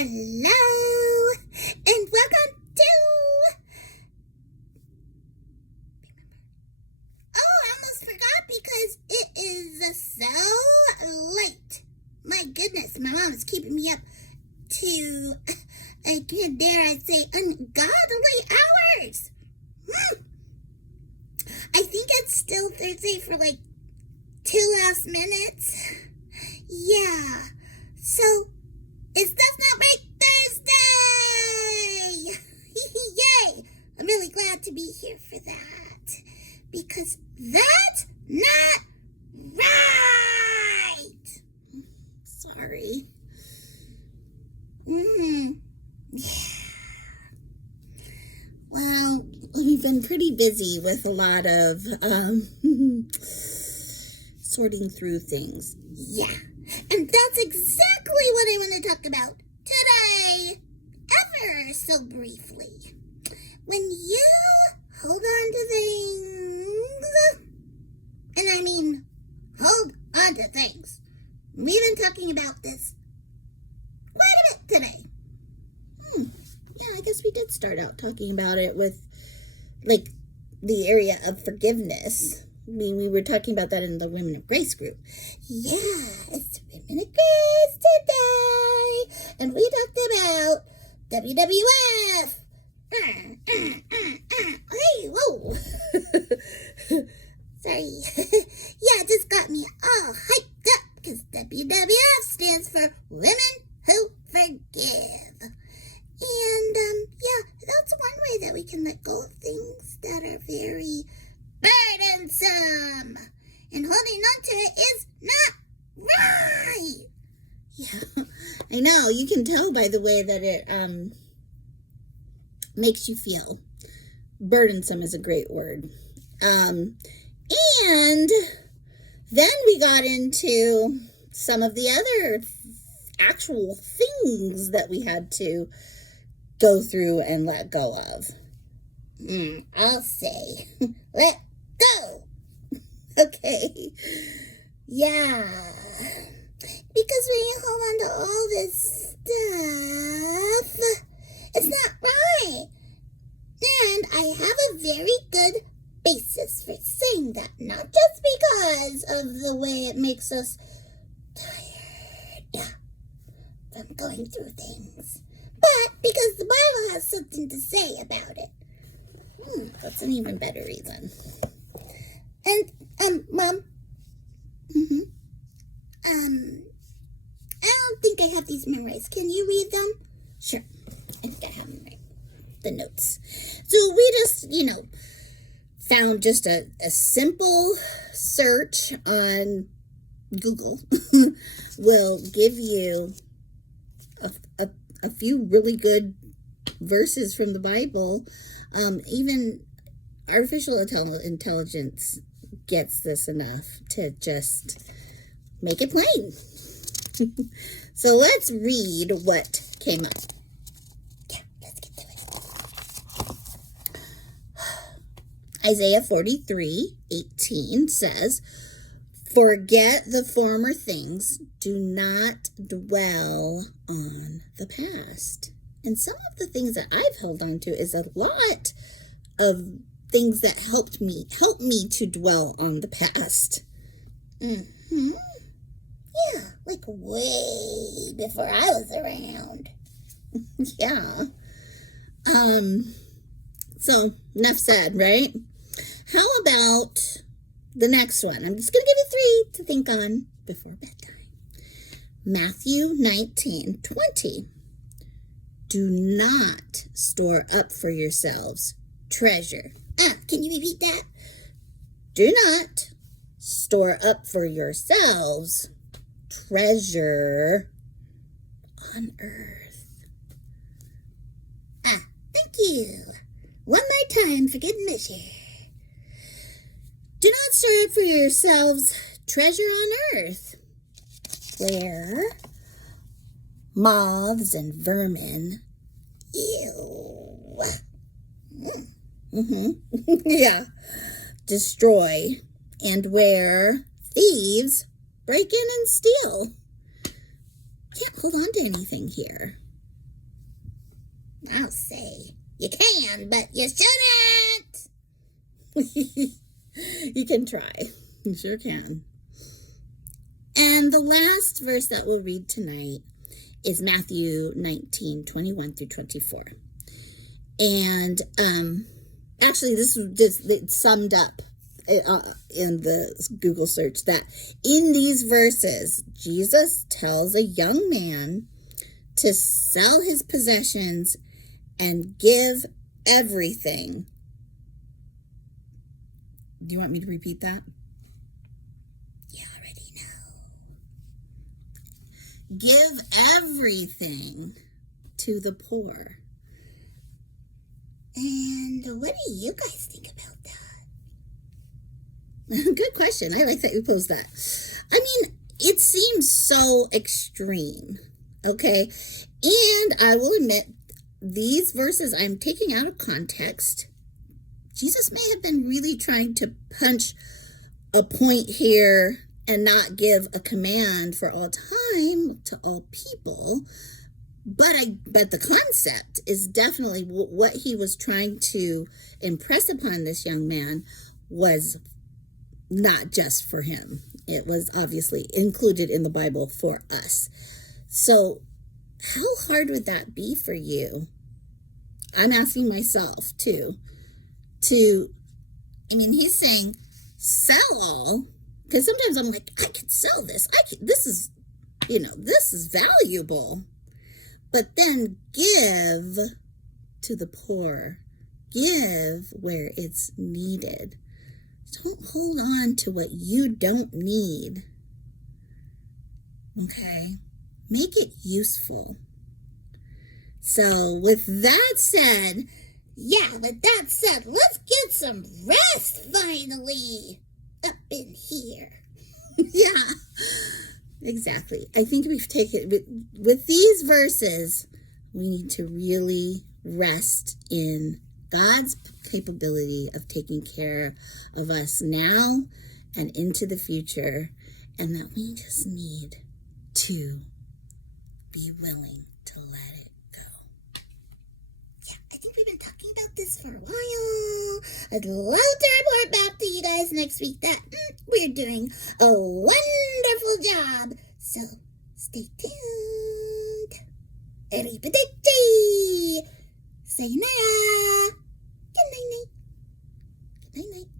Hello, and welcome to... Oh, I almost forgot because it is so late. My goodness, my mom is keeping me up to, dare I say, ungodly hours. I think it's still Thursday for like 2 last minutes. Yeah, so... Is that not right? Thursday! Yay! I'm really glad to be here for that. Because that's not right! Sorry. Yeah. Well, we've been pretty busy with a lot of sorting through things. Yeah. And that's exactly what I want to talk about today, ever so briefly. When you hold on to things, and I mean hold on to things, we've been talking about this quite a bit today. Yeah, I guess we did start out talking about it with, like, the area of forgiveness. We were talking about that in the Women of Grace group. Yeah, it's Women of Grace today. And we talked about WWF. Hey, whoa. Sorry. Yeah, it just got me all hyped up because WWF stands for Women Who Forgive. And, yeah, that's one way that we can let go of things that are very burdensome, and holding on to it is not right. Yeah, I know. You can tell by the way that it makes you feel. Burdensome is a great word. And then we got into some of the other actual things that we had to go through and let go of. I'll say, let go. Okay. Yeah. Because when you hold on to all this stuff, it's not right. And I have a very good basis for saying that. Not just because of the way it makes us tired from going through things, but because the Bible has something to say about it. That's an even better reason. And, Mom, I don't think I have these memorized. Can you read them? Sure. I think I have them right. The notes. So we just, found just a simple search on Google will give you a few really good verses from the Bible. Even artificial intelligence gets this enough to just make it plain. So let's read what came up. Yeah, let's get to it. Isaiah 43:18 says, "Forget the former things, do not dwell on the past." And some of the things that I've held on to is a lot of things that help me to dwell on the past. Yeah, like way before I was around. Yeah. So enough said, right? How about the next one? I'm just going to give you 3 to think on before bedtime. Matthew 19:20. Do not store up for yourselves treasure. Can you repeat that? Do not store up for yourselves treasure on earth. Thank you. One more time for good measure. Do not store up for yourselves treasure on earth, where moths and vermin, yeah, destroy, and where thieves break in and steal. Can't hold on to anything here. I'll say. You can, but you shouldn't. You can try. You sure can. And the last verse that we'll read tonight is Matthew 19:21-24. And actually, this it summed up in the Google search that in these verses, Jesus tells a young man to sell his possessions and give everything. Do you want me to repeat that? You already know. Give everything to the poor. And what do you guys think about that? Good question. I like that you posed that. I mean, it seems so extreme, okay? And I will admit, these verses I'm taking out of context. Jesus may have been really trying to punch a point here and not give a command for all time to all people. But the concept is definitely what he was trying to impress upon this young man was not just for him. It was obviously included in the Bible for us. So how hard would that be for you? I'm asking myself too. He's saying sell all, because sometimes I'm like, I could sell this. This is valuable. But then give to the poor. Give where it's needed. Don't hold on to what you don't need. Okay? Make it useful. So with that said, let's get some rest finally up in here. Yeah, exactly. I think we've taken, with these verses, we need to really rest in God's capability of taking care of us now and into the future, and that we just need to be willing to let it go. Yeah, I think we've been talking about this for a while. I'd love to report back to you guys next week that we're doing a wonderful job. So stay tuned. Arrivederci. Sayonara. Good night. Good night.